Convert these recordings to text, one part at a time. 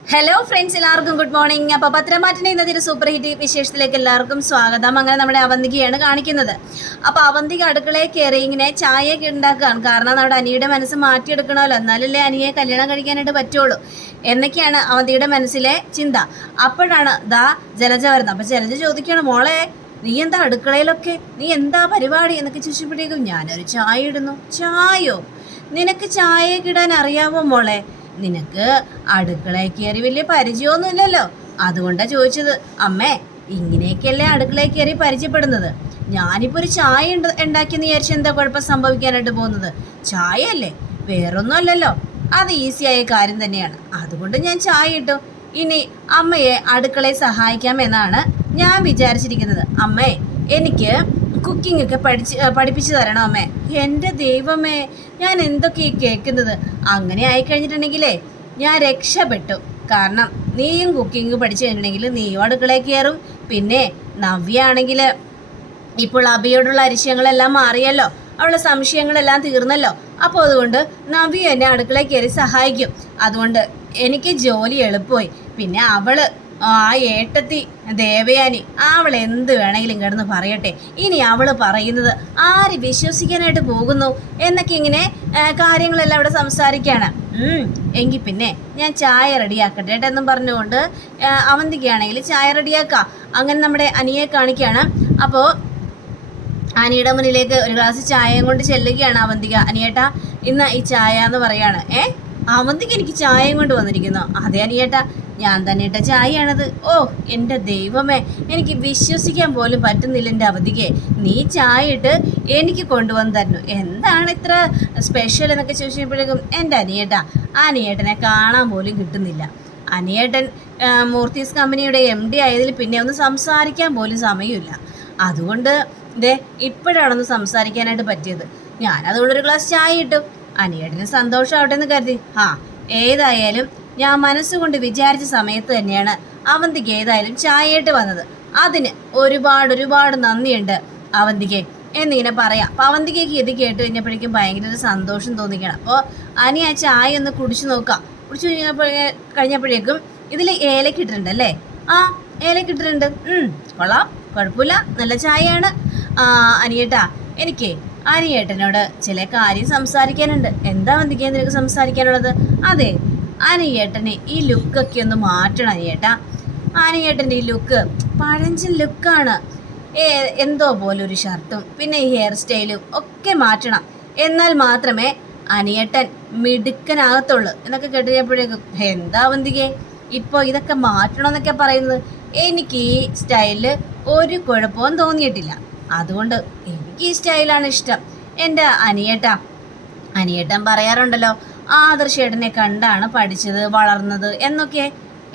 Hello friends, എല്ലാവർക്കും good morning. അപ്പോൾ പത്രമാറ്റിൻ്റെ ഇന്നത്തെ സൂപ്പർ ഹിറ്റ് വിശേഷത്തിലേക്ക് എല്ലാവർക്കും സ്വാഗതം. അങ്ങനെ നമ്മുടെ അവന്തികയാണ് കാണിക്കുന്നത്. അപ്പോൾ അവന്തിക അടുക്കളയിൽ കയറി ഇങ്ങനെ ചായയൊക്കെ ഉണ്ടാക്കുകയാണ്. കാരണം നമ്മുടെ അനിയുടെ മനസ്സ് മാറ്റിയെടുക്കണമല്ലോ, എന്നാലല്ലേ അനിയെ കല്യാണം കഴിക്കാനായിട്ട് പറ്റുള്ളൂ എന്നൊക്കെയാണ് അവന്തിയുടെ മനസ്സിലെ ചിന്ത. അപ്പോഴാണ് ജലജ വരുന്നത്. അപ്പോൾ ജലജ ചോദിക്കുകയാണ്, മോളെ നീ എന്താ അടുക്കളയിലൊക്കെ, നീ എന്താ പരിപാടി എന്നൊക്കെ ചോദിച്ചപ്പോഴേക്കും ഞാനൊരു ചായ ഇടുന്നു. ചായയോ? നിനക്ക് ചായയൊക്കെ ഇടാൻ അറിയാവോ മോളെ? നിനക്ക് അടുക്കളയിൽ കയറി വലിയ പരിചയമൊന്നുമില്ലല്ലോ, അതുകൊണ്ടാണ് ചോദിച്ചത്. അമ്മേ, ഇങ്ങനെയൊക്കെയല്ലേ അടുക്കളയിൽ കയറി പരിചയപ്പെടുന്നത്? ഞാനിപ്പോൾ ഒരു ചായ ഉണ്ടാക്കിയെന്ന് വിചാരിച്ച് എന്താ കുഴപ്പം സംഭവിക്കാനായിട്ട് പോകുന്നത്? ചായ അല്ലേ, വേറൊന്നും അല്ലല്ലോ. അത് ഈസിയായ കാര്യം തന്നെയാണ്. അതുകൊണ്ട് ഞാൻ ചായ ഇട്ടു. ഇനി അമ്മയെ അടുക്കളയിൽ സഹായിക്കാമെന്നാണ് ഞാൻ വിചാരിച്ചിരിക്കുന്നത്. അമ്മേ, എനിക്ക് കുക്കിംഗ് ഒക്കെ പഠിപ്പിച്ചു തരണം അമ്മേ. എൻ്റെ ദൈവമേ, ഞാൻ എന്തൊക്കെ ഈ കേൾക്കുന്നത്? അങ്ങനെ ആയിക്കഴിഞ്ഞിട്ടുണ്ടെങ്കിലേ ഞാൻ രക്ഷപ്പെട്ടു. കാരണം നീയും കുക്കിംഗ് പഠിച്ചു കഴിഞ്ഞിട്ടുണ്ടെങ്കിൽ നീയും അടുക്കളയിൽ കയറും. പിന്നെ നവ്യ ആണെങ്കിൽ ഇപ്പോൾ അഭിയോടുള്ള അരിശയങ്ങളെല്ലാം മാറിയല്ലോ, അവളുടെ സംശയങ്ങളെല്ലാം തീർന്നല്ലോ. അപ്പോൾ അതുകൊണ്ട് നവ്യ എന്നെ അടുക്കളയിൽ കയറി സഹായിക്കും. അതുകൊണ്ട് എനിക്ക് ജോലി എളുപ്പമായി. പിന്നെ അവള് ആ ഏട്ടത്തി ദേവയാനി, അവൾ എന്ത് വേണമെങ്കിലും കിടന്ന് പറയട്ടെ. ഇനി അവൾ പറയുന്നത് ആര് വിശ്വസിക്കാനായിട്ട് പോകുന്നു എന്നൊക്കെ ഇങ്ങനെ കാര്യങ്ങളെല്ലാം അവിടെ സംസാരിക്കുകയാണ്. എങ്കിൽ പിന്നെ ഞാൻ ചായ റെഡിയാക്കട്ടെ എന്നും പറഞ്ഞുകൊണ്ട് അവന്തികയാണെങ്കിൽ ചായ റെഡിയാക്കാം. അങ്ങനെ നമ്മുടെ അനിയെ കാണിക്കുകയാണ്. അപ്പോൾ അനിയുടെ മുന്നിലേക്ക് ഒരു ഗ്ലാസ് ചായയും കൊണ്ട് ചെല്ലുകയാണ് അവന്തിക. അനിയേട്ടാ, ഇന്ന് ഈ ചായ എന്ന് പറയാണ്. അവന്തിക്ക് എനിക്ക് ചായയും കൊണ്ട് വന്നിരിക്കുന്നു. അതെ അനിയേട്ടാ, ഞാൻ തന്നെ ഇട്ട ചായയാണത്. ഓ എൻ്റെ ദൈവമേ, എനിക്ക് വിശ്വസിക്കാൻ പോലും പറ്റുന്നില്ല. എൻ്റെ അവധിക്ക് നീ ചായ ഇട്ട് എനിക്ക് കൊണ്ടുവന്ന് തരുന്നു. എന്താണ് ഇത്ര സ്പെഷ്യൽ എന്നൊക്കെ ചോദിച്ചപ്പോഴേക്കും എൻ്റെ അനിയേട്ടനെ കാണാൻ പോലും കിട്ടുന്നില്ല. അനിയേട്ടൻ മൂർത്തീസ് കമ്പനിയുടെ MD ആയതിൽ പിന്നെ ഒന്ന് സംസാരിക്കാൻ പോലും സമയമില്ല. അതുകൊണ്ട് ഇപ്പോഴാണൊന്ന് സംസാരിക്കാനായിട്ട് പറ്റിയത്. ഞാനതുകൊണ്ടൊരു ഗ്ലാസ് ചായ ഇട്ടു. അനിയേട്ടന് സന്തോഷമാവട്ടെ എന്ന് കരുതി. ഏതായാലും ഞാൻ മനസ്സുകൊണ്ട് വിചാരിച്ച സമയത്ത് തന്നെയാണ് അവന്തിക്ക് ഏതായാലും ചായയായിട്ട് വന്നത്. അതിന് ഒരുപാട് നന്ദിയുണ്ട് അവന്തിക്ക് എന്നിങ്ങനെ പറയാം. അപ്പോൾ അവന്തികയ്ക്ക് ഇത് കേട്ട് കഴിഞ്ഞപ്പോഴേക്കും ഭയങ്കര ഒരു സന്തോഷം തോന്നിക്കണം. അപ്പോൾ അനി ആ ചായ ഒന്ന് കുടിച്ചു നോക്കാം. കുടിച്ചു കഴിഞ്ഞപ്പോഴേക്കും ഇതിൽ ഏലക്ക ഇട്ടിട്ടുണ്ട് അല്ലേ? ഏലക്ക ഇട്ടിട്ടുണ്ട്. കൊള്ളാം, കുഴപ്പമില്ല, നല്ല ചായയാണ്. അനിയേട്ടാ, എനിക്ക് അനിയേട്ടനോട് ചില കാര്യം സംസാരിക്കാനുണ്ട്. എന്താ അവന്തിക്ക് നിനക്ക് സംസാരിക്കാനുള്ളത്? അതെ, അനിയേട്ടനെ ഈ ലുക്കൊക്കെ ഒന്ന് മാറ്റണം അനിയേട്ടാ. അനിയേട്ടൻ്റെ ഈ ലുക്ക് പഴഞ്ചൻ ലുക്കാണ്. എന്തോ പോലെ ഒരു ഷർട്ടും പിന്നെ ഈ ഹെയർ സ്റ്റൈലും ഒക്കെ മാറ്റണം. എന്നാൽ മാത്രമേ അനിയേട്ടൻ മിടുക്കനാകത്തുള്ളൂ എന്നൊക്കെ കേട്ടുകഴിഞ്ഞപ്പോഴേക്കും എന്താ അവന്തികെ ഇപ്പോൾ ഇതൊക്കെ മാറ്റണമെന്നൊക്കെ പറയുന്നത്? എനിക്ക് ഈ സ്റ്റൈലിൽ ഒരു കുഴപ്പവും തോന്നിയിട്ടില്ല. അതുകൊണ്ട് എനിക്ക് ഈ സ്റ്റൈലാണ് ഇഷ്ടം. എൻ്റെ അനിയേട്ടൻ പറയാറുണ്ടല്ലോ, ആദർശേട്ടനെ കണ്ടാണ് പഠിച്ചത് വളർന്നത് എന്നൊക്കെ.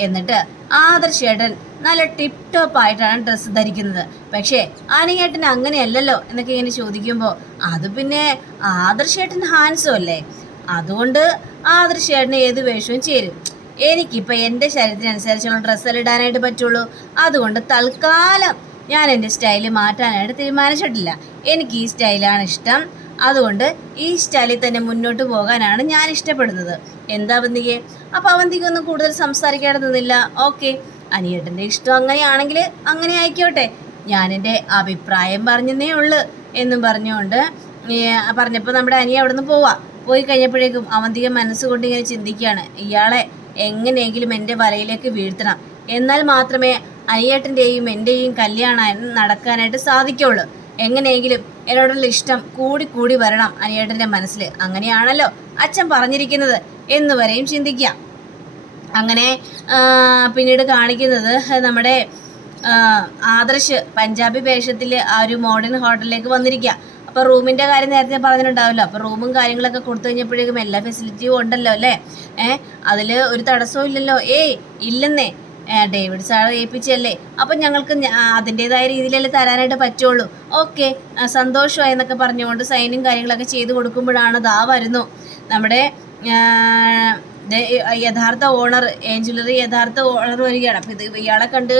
എന്നിട്ട് ആദർശേട്ടൻ നല്ല ടിപ്പ് ടോപ്പ് ആയിട്ടാണ് ഡ്രസ്സ് ധരിക്കുന്നത്. പക്ഷേ അനിയേട്ടൻ അങ്ങനെയല്ലല്ലോ എന്നൊക്കെ ഇങ്ങനെ ചോദിക്കുമ്പോൾ, അത് പിന്നെ ആദർശേട്ടൻ ഹാൻസും അല്ലേ, അതുകൊണ്ട് ആദർശേട്ടന് ഏത് വേഷവും ചേരും. എനിക്കിപ്പോൾ എൻ്റെ ശരീരത്തിനനുസരിച്ചുള്ള ഡ്രസ്സെല്ലാം ഇടാനായിട്ട് പറ്റുള്ളൂ. അതുകൊണ്ട് തൽക്കാലം ഞാൻ എൻ്റെ സ്റ്റൈല് മാറ്റാനായിട്ട് തീരുമാനിച്ചിട്ടില്ല. എനിക്ക് ഈ സ്റ്റൈലാണ് ഇഷ്ടം. അതുകൊണ്ട് ഈ സ്റ്റൈലിൽ തന്നെ മുന്നോട്ട് പോകാനാണ് ഞാൻ ഇഷ്ടപ്പെടുന്നത്. എന്താ അവന്തികെ? അപ്പോൾ അവന്തിക്കൊന്നും കൂടുതൽ സംസാരിക്കേണ്ടതില്ല. ഓക്കെ, അനിയേട്ടൻ്റെ ഇഷ്ടം അങ്ങനെയാണെങ്കിൽ അങ്ങനെ ആയിക്കോട്ടെ, ഞാനെൻ്റെ അഭിപ്രായം പറഞ്ഞതേ ഉള്ളൂ എന്നും പറഞ്ഞുകൊണ്ട് പറഞ്ഞപ്പോൾ നമ്മുടെ അനിയ അവിടെ നിന്ന് പോയി കഴിഞ്ഞപ്പോഴേക്കും അവന്തിക മനസ്സുകൊണ്ട് ഇങ്ങനെ ചിന്തിക്കുകയാണ്, ഇയാളെ എങ്ങനെയെങ്കിലും എൻ്റെ വലയിലേക്ക് വീഴ്ത്തണം. എന്നാൽ മാത്രമേ അനിയേട്ടൻ്റെയും എൻ്റെയും കല്യാണം നടക്കാനായിട്ട് സാധിക്കുള്ളൂ. എങ്ങനെയെങ്കിലും എന്നോടുള്ള ഇഷ്ടം കൂടി വരണം അനിയേട്ടൻ്റെ മനസ്സിൽ. അങ്ങനെയാണല്ലോ അച്ഛൻ പറഞ്ഞിരിക്കുന്നത് എന്നുവരെയും ചിന്തിക്കാം. അങ്ങനെ പിന്നീട് കാണിക്കുന്നത് നമ്മുടെ ആദർശ് പഞ്ചാബി വേഷത്തിൽ ആ ഒരു മോഡേൺ ഹോട്ടലിലേക്ക് വന്നിരിക്കുക. അപ്പോൾ റൂമിൻ്റെ കാര്യം നേരത്തെ പറഞ്ഞിട്ടുണ്ടാവല്ലോ. അപ്പോൾ റൂമും കാര്യങ്ങളൊക്കെ കൊടുത്തു കഴിഞ്ഞപ്പോഴേക്കും എല്ലാ ഫെസിലിറ്റിയും ഉണ്ടല്ലോ അല്ലേ? അതിൽ ഒരു തടസ്സവും ഇല്ലല്ലോ? ഇല്ലെന്നേ, ഡേവിഡ് സാർ ഏൽപ്പിച്ചല്ലേ, അപ്പം ഞങ്ങൾക്ക് അതിൻ്റേതായ രീതിയിലല്ലേ തരാനായിട്ട് പറ്റുള്ളൂ. ഓക്കെ, സന്തോഷമായി എന്നൊക്കെ പറഞ്ഞുകൊണ്ട് സൈനും കാര്യങ്ങളൊക്കെ ചെയ്ത് കൊടുക്കുമ്പോഴാണ് വരുന്നു നമ്മുടെ യഥാർത്ഥ ഓണർ, ഏഞ്ചുലറി യഥാർത്ഥ ഓണർ വരികയാണ്. അപ്പം ഇയാളെ കണ്ട്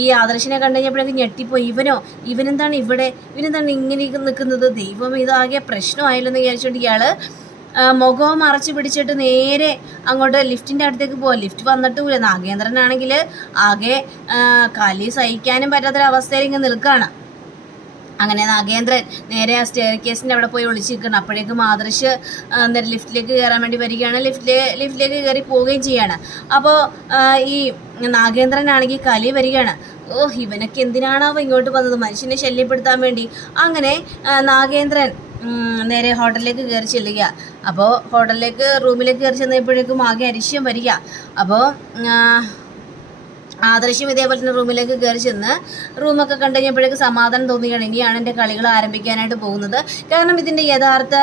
ഈ ആദർശിനെ കണ്ടു കഴിഞ്ഞപ്പോഴേക്കും ഞെട്ടിപ്പോയി. ഇവനെന്താണ് ഇവനെന്താണ് ഇങ്ങനെ നിൽക്കുന്നത്? ദൈവം, ഇതാകെ പ്രശ്നമായല്ലോ എന്ന് വിചാരിച്ചുകൊണ്ട് ഇയാൾ മുഖവും മറച്ച് പിടിച്ചിട്ട് നേരെ അങ്ങോട്ട് ലിഫ്റ്റിൻ്റെ അടുത്തേക്ക് പോകാം. ലിഫ്റ്റ് വന്നിട്ടുമില്ല. നാഗേന്ദ്രനാണെങ്കിൽ ആകെ കലി സഹിക്കാനും പറ്റാത്തൊരവസ്ഥയിൽ ഇങ്ങനെ നിൽക്കുകയാണ്. അങ്ങനെ നാഗേന്ദ്രൻ നേരെ ആ സ്റ്റെയർ കേസിൻ്റെ അവിടെ പോയി ഒളിച്ച് നിൽക്കണം. അപ്പോഴേക്കും ആദർശ് നേരെ ലിഫ്റ്റിലേക്ക് കയറാൻ വേണ്ടി വരികയാണ്. ലിഫ്റ്റിലേക്ക് കയറി പോവുകയും ചെയ്യാണ്. അപ്പോൾ ഈ നാഗേന്ദ്രനാണെങ്കിൽ കലി വരികയാണ്. ഇവനൊക്കെ എന്തിനാണാവോ ഇങ്ങോട്ട് വന്നത്, മനുഷ്യനെ ശല്യപ്പെടുത്താൻ വേണ്ടി. അങ്ങനെ നാഗേന്ദ്രൻ നേരെ ഹോട്ടലിലേക്ക് കയറി ചെല്ലുക. അപ്പോൾ റൂമിലേക്ക് കയറി ചെന്നപ്പോഴേക്കും ആകെ അരിശ്യം വരിക. അപ്പോൾ ആദർശം ഇതേപോലെ തന്നെ റൂമിലേക്ക് കയറി ചെന്ന് റൂമൊക്കെ കണ്ടു കഴിഞ്ഞപ്പോഴേക്ക് സമാധാനം തോന്നുകയാണ്. ഇനിയാണ് എൻ്റെ കളികൾ ആരംഭിക്കാനായിട്ട് പോകുന്നത്. കാരണം ഇതിൻ്റെ യഥാർത്ഥ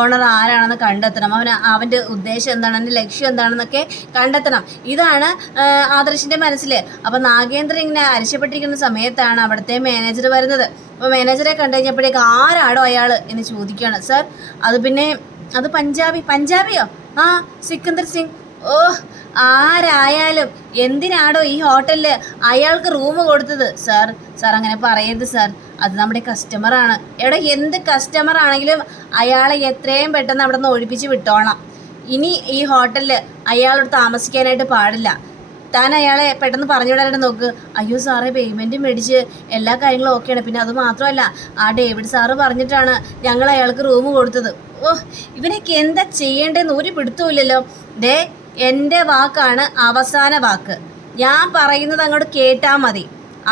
ഓണർ ആരാണെന്ന് കണ്ടെത്തണം. അവൻ്റെ ഉദ്ദേശം എന്താണ്, എൻ്റെ ലക്ഷ്യം എന്താണെന്നൊക്കെ കണ്ടെത്തണം. ഇതാണ് ആദർശിൻ്റെ മനസ്സിൽ. അപ്പോൾ നാഗേന്ദ്രൻ ഇങ്ങനെ അരിശപ്പെട്ടിരിക്കുന്ന സമയത്താണ് അവിടുത്തെ മാനേജർ വരുന്നത്. അപ്പോൾ മാനേജറെ കണ്ടു കഴിഞ്ഞപ്പോഴേക്ക് ആരാടോ അയാൾ എന്ന് ചോദിക്കുകയാണ്. സാർ അത് പഞ്ചാബിയോ? സിക്കന്ദർ സിംഗ്. ആരായാലും എന്തിനാടോ ഈ ഹോട്ടലിൽ അയാൾക്ക് റൂം കൊടുത്തത്? സാർ അങ്ങനെ പറയരുത് സാർ, അത് നമ്മുടെ കസ്റ്റമറാണ്. എന്ത് കസ്റ്റമർ ആണെങ്കിലും അയാളെ എത്രയും പെട്ടെന്ന് അവിടെ നിന്ന് ഒഴിപ്പിച്ച് വിട്ടോളാം. ഇനി ഈ ഹോട്ടലിൽ അയാളോട് താമസിക്കാനായിട്ട് പാടില്ല. താൻ അയാളെ പെട്ടെന്ന് പറഞ്ഞു വിടാനായിട്ട് നോക്ക്. അയ്യോ സാറേ, പേയ്മെൻറ്റ് മേടിച്ച് എല്ലാ കാര്യങ്ങളും ഓക്കെയാണ്. പിന്നെ അത് മാത്രമല്ല, ആ ഡേവിഡ് സാറ് പറഞ്ഞിട്ടാണ് ഞങ്ങൾ അയാൾക്ക് റൂം കൊടുത്തത്. ഇവനൊക്കെ എന്താ ചെയ്യേണ്ടതെന്ന് ഒരു പിടുത്തമില്ലല്ലോ. എൻ്റെ വാക്കാണ് അവസാന വാക്ക്. ഞാൻ പറയുന്നത് അങ്ങോട്ട് കേട്ടാൽ മതി.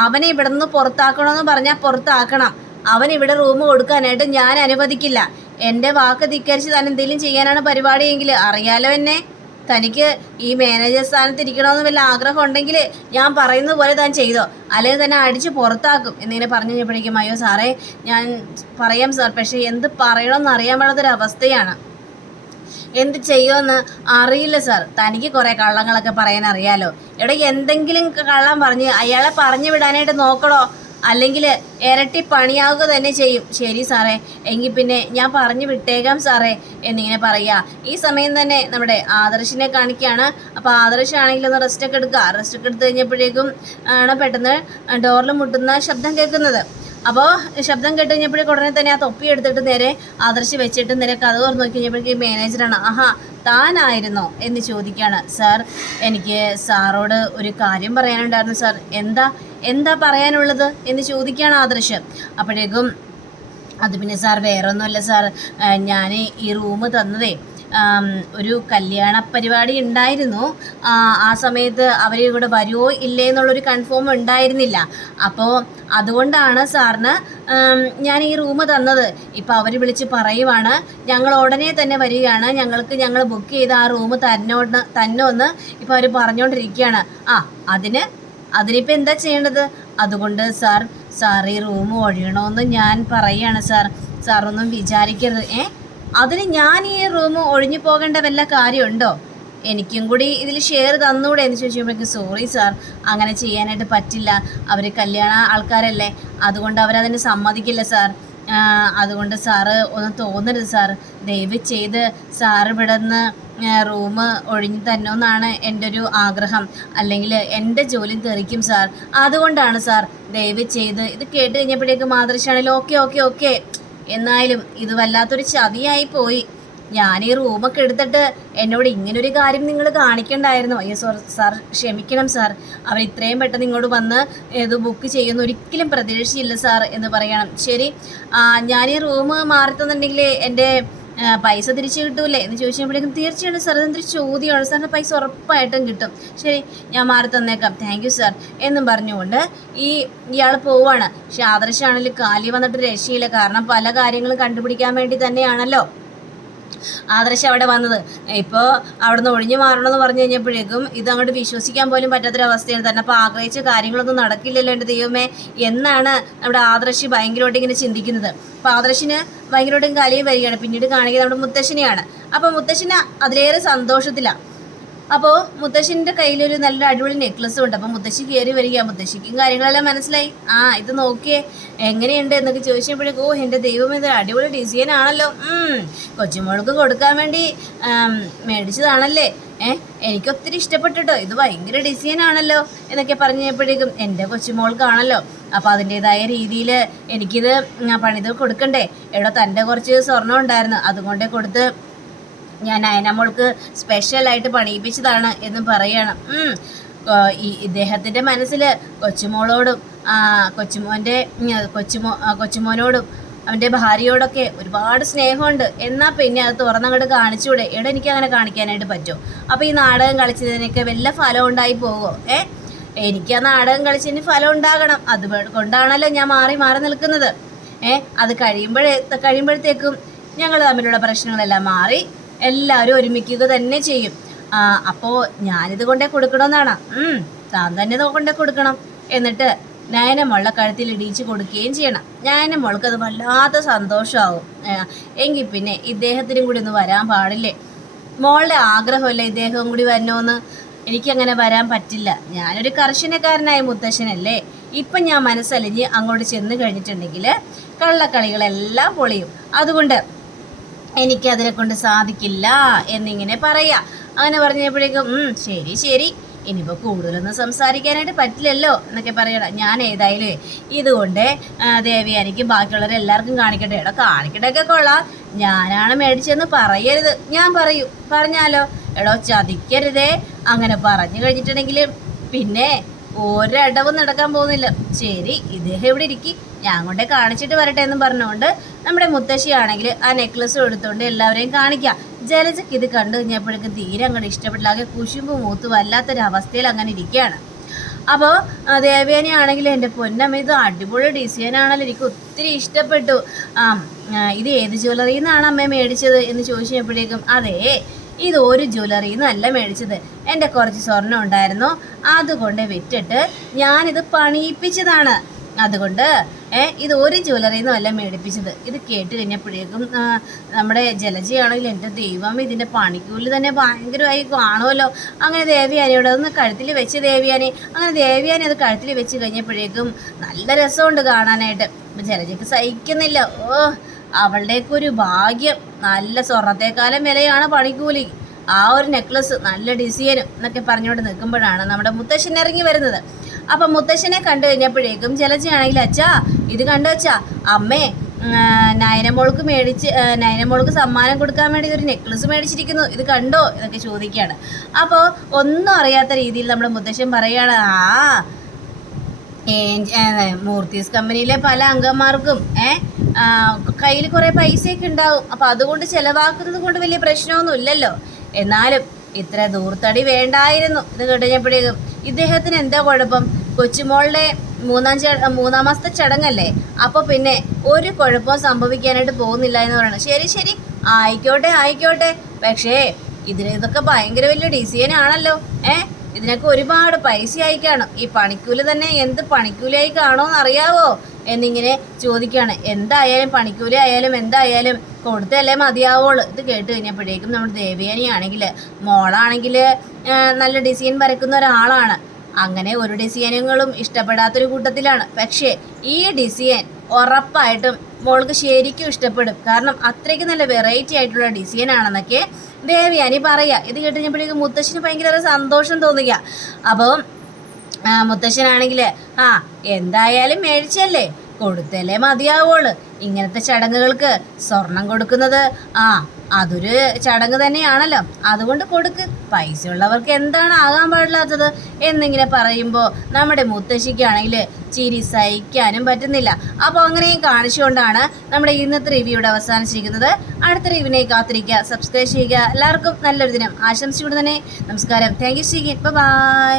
അവനെ ഇവിടെ നിന്ന് പുറത്താക്കണമെന്ന് പറഞ്ഞാൽ പുറത്താക്കണം. അവനിവിടെ റൂം കൊടുക്കാനായിട്ട് ഞാൻ അനുവദിക്കില്ല. എൻ്റെ വാക്ക് ധിക്കരിച്ച് താൻ എന്തെങ്കിലും ചെയ്യാനാണ് പരിപാടിയെങ്കിൽ അറിയാലോ എന്നെ. തനിക്ക് ഈ മാനേജർ സ്ഥാനത്ത് ഇരിക്കണമെന്ന് വല്ല ആഗ്രഹം ഉണ്ടെങ്കിൽ ഞാൻ പറയുന്നത് പോലെ താൻ ചെയ്തോ, അല്ലെങ്കിൽ തന്നെ അടിച്ച് പുറത്താക്കും എന്നിങ്ങനെ പറഞ്ഞു കഴിഞ്ഞപ്പോഴേക്കും അയ്യോ സാറേ, ഞാൻ പറയാം സാർ, പക്ഷേ എന്ത് പറയണമെന്ന് അറിയാൻ പാടാത്തൊരവസ്ഥയാണ്. എന്ത് ചെയ്യുമെന്ന് അറിയില്ല സാർ. തനിക്ക് കുറേ കള്ളങ്ങളൊക്കെ പറയാൻ അറിയാലോ. എന്തെങ്കിലും കള്ളം പറഞ്ഞ് അയാളെ പറഞ്ഞു വിടാനായിട്ട് നോക്കണോ, അല്ലെങ്കിൽ ഇരട്ടി പണിയാവുക തന്നെ ചെയ്യും. ശരി സാറേ, എങ്കിൽ പിന്നെ ഞാൻ പറഞ്ഞു വിട്ടേക്കാം സാറേ എന്നിങ്ങനെ പറയുക. ഈ സമയം തന്നെ നമ്മുടെ ആദർശിനെ കാണിക്കുകയാണ്. അപ്പോൾ ആദർശാണെങ്കിൽ ഒന്ന് റെസ്റ്റൊക്കെ എടുത്ത് കഴിഞ്ഞപ്പോഴേക്കും ആണ് പെട്ടെന്ന് ഡോറിൽ മുട്ടുന്ന ശബ്ദം കേൾക്കുന്നത്. അപ്പോൾ ശബ്ദം കേട്ട് കഴിഞ്ഞപ്പോഴേക്കും ഉടനെ തന്നെ ആ തൊപ്പി എടുത്തിട്ട് നേരെ ആദർശ് വെച്ചിട്ട് നേരെ കഥ തുറന്ന് നോക്കി കഴിഞ്ഞപ്പോഴേക്കും മാനേജറാണ്. താനായിരുന്നോ എന്ന് ചോദിക്കുകയാണ്. സാർ, എനിക്ക് സാറോട് ഒരു കാര്യം പറയാനുണ്ടായിരുന്നു സാർ. എന്താ പറയാനുള്ളത് എന്ന് ചോദിക്കുകയാണ് ആദർശ്. അപ്പോഴേക്കും അത് പിന്നെ സാർ വേറൊന്നുമല്ല സാർ, ഞാൻ ഈ റൂം തന്നതേ ഒരു കല്യാണ പരിപാടി ഉണ്ടായിരുന്നു. ആ സമയത്ത് അവർ ഇവിടെ വരുമോ ഇല്ലേ എന്നുള്ളൊരു കൺഫേം ഉണ്ടായിരുന്നില്ല. അപ്പോൾ അതുകൊണ്ടാണ് സാറിന് ഞാൻ ഈ റൂം തന്നത്. ഇപ്പോൾ അവർ വിളിച്ച് പറയുവാണ് ഞങ്ങൾ ഉടനെ തന്നെ വരികയാണ്, ഞങ്ങൾ ബുക്ക് ചെയ്ത ആ റൂം തന്നോന്ന് ഇപ്പോൾ അവർ പറഞ്ഞുകൊണ്ടിരിക്കുകയാണ്. അതിനിപ്പോൾ എന്താ ചെയ്യേണ്ടത്? അതുകൊണ്ട് സാർ ഈ റൂം ഒഴിയണമെന്ന് ഞാൻ പറയുകയാണ് സാർ. സാറൊന്നും വിചാരിക്കരുത്. അതിന് ഞാൻ ഈ റൂം ഒഴിഞ്ഞു പോകേണ്ട വല്ല കാര്യമുണ്ടോ? എനിക്കും കൂടി ഇതിൽ ഷെയർ തന്നൂടെ എന്ന് ചോദിച്ചപ്പോഴേക്കും സോറി സാർ, അങ്ങനെ ചെയ്യാനായിട്ട് പറ്റില്ല. അവർ കല്യാണ ആൾക്കാരല്ലേ, അതുകൊണ്ട് അവരതിന് സമ്മതിക്കില്ല സാർ. അതുകൊണ്ട് സാറ് ഒന്നും തോന്നരുത് സാർ. ദയവ് ചെയ്ത് സാറ് ഇവിടെ നിന്ന് റൂം ഒഴിഞ്ഞു തന്നോന്നാണ് എൻ്റെ ഒരു ആഗ്രഹം. അല്ലെങ്കിൽ എൻ്റെ ജോലി തെറിക്കും സാർ. അതുകൊണ്ടാണ് സാർ. ദയവ് ചെയ്ത്. ഇത് കേട്ട് കഴിഞ്ഞപ്പോഴേക്കും ആദർശാണല്ലോ ഓക്കെ എന്നാലും ഇത് വല്ലാത്തൊരു ചതിയായി പോയി. ഞാൻ ഈ റൂമൊക്കെ എടുത്തിട്ട് എന്നോട് ഇങ്ങനൊരു കാര്യം നിങ്ങൾ കാണിക്കണ്ടായിരുന്നു. അയ്യോ സാർ ക്ഷമിക്കണം സാർ, അവർ ഇത്രയും പെട്ടെന്ന് ഇങ്ങോട്ട് വന്ന് ഇത് ബുക്ക് ചെയ്യുന്ന ഒരിക്കലും പ്രതീക്ഷിച്ചില്ല സാർ എന്ന് പറയണം. ശരി, ഞാൻ ഈ റൂം മാറി തന്നിട്ടുണ്ടെങ്കിൽ എൻ്റെ പൈസ തിരിച്ചു കിട്ടൂലേ എന്ന് ചോദിച്ചപ്പോഴേക്കും തീർച്ചയായിട്ടും സാർ, ഇതെന്തൊരു ചോദ്യമാണ്, സാറിൻ്റെ പൈസ ഉറപ്പായിട്ടും കിട്ടും. ശരി, ഞാൻ മാറി തന്നേക്കാം, താങ്ക് യു സാർ എന്നും പറഞ്ഞുകൊണ്ട് ഇയാൾ പോവാണ്. പക്ഷെ ആദർശാണെങ്കിൽ കാലി വന്നിട്ട് രക്ഷയില്ല. കാരണം പല കാര്യങ്ങളും കണ്ടുപിടിക്കാൻ വേണ്ടി തന്നെയാണല്ലോ ആദർശം അവിടെ വന്നത്. ഇപ്പോൾ അവിടെ നിന്ന് ഒഴിഞ്ഞു മാറണമെന്ന് പറഞ്ഞു കഴിഞ്ഞപ്പോഴേക്കും ഇത് അങ്ങോട്ട് വിശ്വസിക്കാൻ പോലും പറ്റാത്തൊരവസ്ഥയാണ് തന്നെ. അപ്പോൾ ആഗ്രഹിച്ച കാര്യങ്ങളൊന്നും നടക്കില്ലല്ലോ എൻ്റെ ദൈവമേ എന്നാണ് നമ്മുടെ ആദർശ് ഭയങ്കരമായിട്ട് ഇങ്ങനെ ചിന്തിക്കുന്നത്. അപ്പോൾ ആദർശിന് ഭയങ്കരമായിട്ടും കാര്യം വരികയാണ്. പിന്നീട് കാണിക്കുന്നത് നമ്മുടെ മുത്തശ്ശനെയാണ്. അപ്പോൾ മുത്തശ്ശന് അതിലേറെ സന്തോഷത്തിലാണ്. അപ്പോൾ മുത്തശ്ശിൻ്റെ കയ്യിലൊരു നല്ലൊരു അടിപൊളി നെക്ലസ്സും ഉണ്ട്. അപ്പോൾ മുത്തശ്ശി കയറി വരിക. മുത്തശ്ശിക്കും കാര്യങ്ങളെല്ലാം മനസ്സിലായി. ഇത് നോക്കിയേ എങ്ങനെയുണ്ട് എന്നൊക്കെ ചോദിച്ചപ്പോഴേക്കും എൻ്റെ ദൈവം, ഇത് അടിപൊളി ഡിസൈൻ ആണല്ലോ, കൊച്ചുമോൾക്ക് കൊടുക്കാൻ വേണ്ടി മേടിച്ചതാണല്ലേ, എനിക്കൊത്തിരി ഇഷ്ടപ്പെട്ടിട്ടോ, ഇത് ഭയങ്കര ഡിസൈൻ ആണല്ലോ എന്നൊക്കെ പറഞ്ഞപ്പോഴേക്കും എൻ്റെ കൊച്ചുമോൾക്കാണല്ലോ, അപ്പോൾ അതിൻ്റേതായ രീതിയിൽ എനിക്കിത് പണിത് കൊടുക്കണ്ടേ. തൻ്റെ കുറച്ച് സ്വർണ്ണം ഉണ്ടായിരുന്നു, അതുകൊണ്ടേ കൊടുത്ത് ഞാൻ നയനമോൾക്ക് സ്പെഷ്യലായിട്ട് പണിയിപ്പിച്ചതാണ് എന്നും പറയണം. ഇദ്ദേഹത്തിൻ്റെ മനസ്സിൽ കൊച്ചുമോളോടും കൊച്ചുമോനോടും അവൻ്റെ ഭാര്യയോടൊക്കെ ഒരുപാട് സ്നേഹമുണ്ട്. എന്നാൽ പിന്നെ അത് തുറന്നങ്ങോട്ട് കാണിച്ചൂടെ? എവിടെ എനിക്ക് അങ്ങനെ കാണിക്കാനായിട്ട് പറ്റുമോ? അപ്പോൾ ഈ നാടകം കളിച്ചതിനൊക്കെ വല്ല ഫലം ഉണ്ടായി പോകുമോ? എനിക്ക് ആ നാടകം കളിച്ചതിന് ഫലം ഉണ്ടാകണം. അതുകൊണ്ടാണല്ലോ ഞാൻ മാറി മാറി നിൽക്കുന്നത്. അത് കഴിയുമ്പോഴത്തേക്കും ഞങ്ങൾ തമ്മിലുള്ള പ്രശ്നങ്ങളെല്ലാം മാറി എല്ലാവരും ഒരുമിക്കുക തന്നെ ചെയ്യും. അപ്പോൾ ഞാനിത് കൊണ്ടേ കൊടുക്കണമെന്നാണ്. താൻ തന്നെ കൊണ്ടേ കൊടുക്കണം. എന്നിട്ട് നയനമോളുടെ കഴുത്തിൽ ഇടിച്ച് കൊടുക്കുകയും ചെയ്യണം. നയനമോൾക്ക് അത് വല്ലാത്ത സന്തോഷമാവും. എങ്കിൽ പിന്നെ ഇദ്ദേഹത്തിനും കൂടി ഒന്ന് വരാൻ പാടില്ലേ? മോളുടെ ആഗ്രഹമല്ലേ ഇദ്ദേഹവും കൂടി വരണമെന്ന്. എനിക്കങ്ങനെ വരാൻ പറ്റില്ല. ഞാനൊരു കർശനക്കാരനായ മുത്തശ്ശനല്ലേ. ഇപ്പം ഞാൻ മനസ്സലിഞ്ഞ് അങ്ങോട്ട് ചെന്ന് കഴിഞ്ഞിട്ടുണ്ടെങ്കിൽ കള്ളക്കളികളെല്ലാം പൊളിയും. അതുകൊണ്ട് എനിക്കതിനെ കൊണ്ട് സാധിക്കില്ല എന്നിങ്ങനെ പറയാം. അങ്ങനെ പറഞ്ഞപ്പോഴേക്കും ശരി ശരി, ഇനിയിപ്പോൾ കൂടുതലൊന്നും സംസാരിക്കാനായിട്ട് പറ്റില്ലല്ലോ എന്നൊക്കെ പറയണം. ഞാൻ ഏതായാലും ഇതുകൊണ്ട് ദേവിയാനിക്ക് ബാക്കിയുള്ളവരെല്ലാവർക്കും കാണിക്കട്ടെ. എടാ കാണിക്കട്ടൊക്കെ കൊള്ളാം, ഞാനാണ് മേടിച്ചെന്ന് പറയരുത്. ഞാൻ പറഞ്ഞാലോ? എടോ ചതിക്കരുതേ. അങ്ങനെ പറഞ്ഞു കഴിഞ്ഞിട്ടുണ്ടെങ്കിൽ പിന്നെ ഒരടവും നടക്കാൻ പോകുന്നില്ല. ശരി, ഇദ്ദേഹം ഇവിടെ ഇരിക്കും, ഞാൻ കൊണ്ടേ കാണിച്ചിട്ട് വരട്ടെ എന്നും പറഞ്ഞുകൊണ്ട് നമ്മുടെ മുത്തശ്ശിയാണെങ്കിൽ ആ നെക്ലസ് എടുത്തുകൊണ്ട് എല്ലാവരെയും കാണിക്കാം. ജലജയ്ക്ക് ഇത് കണ്ടു കഴിഞ്ഞപ്പോഴേക്കും തീരെ അങ്ങോട്ട് ഇഷ്ടപ്പെട്ടില്ലാതെ കുശുമ്പ് മൂത്ത് വല്ലാത്തൊരവസ്ഥയിൽ അങ്ങനെ ഇരിക്കുകയാണ്. അപ്പോൾ ദേവയാനി ആണെങ്കിൽ എൻ്റെ പൊന്നമ്മ ഇത് അടിപൊളി ഡിസൈനാണല്ലോ, എനിക്ക് ഒത്തിരി ഇഷ്ടപ്പെട്ടു. ഇത് ഏത് ജ്വല്ലറിയിൽ നിന്നാണ് അമ്മ മേടിച്ചത് എന്ന് ചോദിച്ചപ്പോഴേക്കും അതെ, ഇത് ഒരു ജ്വല്ലറിയിൽ നിന്നല്ല മേടിച്ചത്, എൻ്റെ കുറച്ച് സ്വർണ്ണം ഉണ്ടായിരുന്നു, അതുകൊണ്ട് വിറ്റിട്ട് ഞാനിത് പണിയിപ്പിച്ചതാണ്. അതുകൊണ്ട് ഇത് ഒരു ജ്വല്ലറിയിൽ നിന്നല്ല മേടിപ്പിച്ചത്. ഇത് കേട്ട് കഴിഞ്ഞപ്പോഴേക്കും നമ്മുടെ ജലജയാണെങ്കിൽ എൻ്റെ ദൈവം ഇതിൻ്റെ പണിക്കൂലി തന്നെ ഭയങ്കരമായി കാണുമല്ലോ. അങ്ങനെ ദേവിയാനിയോട് അതൊന്ന് കഴുത്തിൽ വെച്ച് അങ്ങനെ ദേവിയാനി അത് കഴുത്തിൽ വെച്ച് കഴിഞ്ഞപ്പോഴേക്കും നല്ല രസമുണ്ട് കാണാനായിട്ട്. ജലജയ്ക്ക് സഹിക്കുന്നില്ല. അവളുടെയൊക്കെ ഒരു ഭാഗ്യം. നല്ല സ്വർണ്ണത്തെക്കാലം വിലയാണ് പണിക്കൂലി. ആ ഒരു നെക്ലസ് നല്ല ഡിസൈനും എന്നൊക്കെ പറഞ്ഞുകൊണ്ട് നിൽക്കുമ്പോഴാണ് നമ്മുടെ മുത്തശ്ശൻ ഇറങ്ങി വരുന്നത്. അപ്പം മുത്തശ്ശനെ കണ്ടു കഴിഞ്ഞപ്പോഴേക്കും ജലജയാണെങ്കിൽ അച്ഛാ ഇത് കണ്ടു വെച്ചാ അമ്മേ നയനമോൾക്ക് സമ്മാനം കൊടുക്കാൻ വേണ്ടി ഒരു നെക്ലസ് മേടിച്ചിരിക്കുന്നു, ഇത് കണ്ടോ എന്നൊക്കെ ചോദിക്കുകയാണ്. അപ്പോൾ ഒന്നും അറിയാത്ത രീതിയിൽ നമ്മുടെ മുത്തശ്ശൻ പറയുകയാണ്, മൂർത്തീസ് കമ്പനിയിലെ പല അംഗന്മാർക്കും കയ്യിൽ കുറേ പൈസയൊക്കെ ഉണ്ടാവും. അപ്പം അതുകൊണ്ട് ചിലവാക്കുന്നത് കൊണ്ട് വലിയ പ്രശ്നമൊന്നും ഇല്ലല്ലോ. എന്നാലും ഇത്ര ദൂർത്തടി വേണ്ടായിരുന്നു. ഇത് കഴിഞ്ഞപ്പോഴേക്കും ഇദ്ദേഹത്തിന് എന്താ കുഴപ്പം? കൊച്ചുമോളുടെ മൂന്നാം മാസത്തെ ചടങ്ങല്ലേ, അപ്പോൾ പിന്നെ ഒരു കുഴപ്പവും സംഭവിക്കാനായിട്ട് പോകുന്നില്ല എന്ന് പറയുന്നത്. ശരി ശരി, ആയിക്കോട്ടെ. പക്ഷേ ഇതൊക്കെ ഭയങ്കര വലിയ ഡിസൈൻ ആണല്ലോ. ഇതിനൊക്കെ ഒരുപാട് പൈസ ആയി കാണും. ഈ പണിക്കൂലി തന്നെ എന്ത് പണിക്കൂലിയായി കാണുമെന്ന് അറിയാവോ എന്നിങ്ങനെ ചോദിക്കുകയാണ്. എന്തായാലും പണിക്കൂലി ആയാലും എന്തായാലും കൊടുത്തല്ലേ മതിയാവുള്ളൂ. ഇത് കേട്ട് കഴിഞ്ഞപ്പോഴേക്കും നമ്മുടെ ദേവയാനി ആണെങ്കിൽ മോളാണെങ്കിൽ നല്ല ഡിസൈൻ വരയ്ക്കുന്ന ഒരാളാണ്. അങ്ങനെ ഒരു ഡിസൈനുകളും ഇഷ്ടപ്പെടാത്തൊരു കൂട്ടത്തിലാണ്. പക്ഷേ ഈ ഡിസൈൻ ഉറപ്പായിട്ടും മോൾക്ക് ശരിക്കും ഇഷ്ടപ്പെടും. കാരണം അത്രയ്ക്ക് നല്ല വെറൈറ്റി ആയിട്ടുള്ള ഡിസൈൻ ആണെന്നൊക്കെ ദേവയാനി പറയാ. ഇത് കേട്ട് കഴിഞ്ഞപ്പോഴേക്കും മുത്തശ്ശന് ഭയങ്കര സന്തോഷം തോന്നുക. അപ്പം മുത്തശ്ശനാണെങ്കിൽ എന്തായാലും മേടിച്ചല്ലേ, കൊടുത്തല്ലേ മതിയാവുള്ളൂ. ഇങ്ങനത്തെ ചടങ്ങുകൾക്ക് സ്വർണം കൊടുക്കുന്നത് അതൊരു ചടങ്ങ് തന്നെയാണല്ലോ, അതുകൊണ്ട് കൊടുക്ക്. പൈസ ഉള്ളവർക്ക് എന്താണ് ആകാൻ പാടില്ലാത്തത് എന്നിങ്ങനെ പറയുമ്പോൾ നമ്മുടെ മുത്തശ്ശിക്കാണെങ്കിൽ ചിരി സഹിക്കാനും പറ്റുന്നില്ല. അപ്പോൾ അങ്ങനെയും കാണിച്ചുകൊണ്ടാണ് നമ്മുടെ ഇന്നത്തെ റിവ്യൂടെ അവസാനിച്ചിരിക്കുന്നത്. അടുത്ത റിവ്യൂവിനെ കാത്തിരിക്കുക, സബ്സ്ക്രൈബ് ചെയ്യുക. എല്ലാവർക്കും നല്ലൊരു ദിനം ആശംസിച്ചുകൊണ്ട് തന്നെ നമസ്കാരം. Thank you. ബൈ.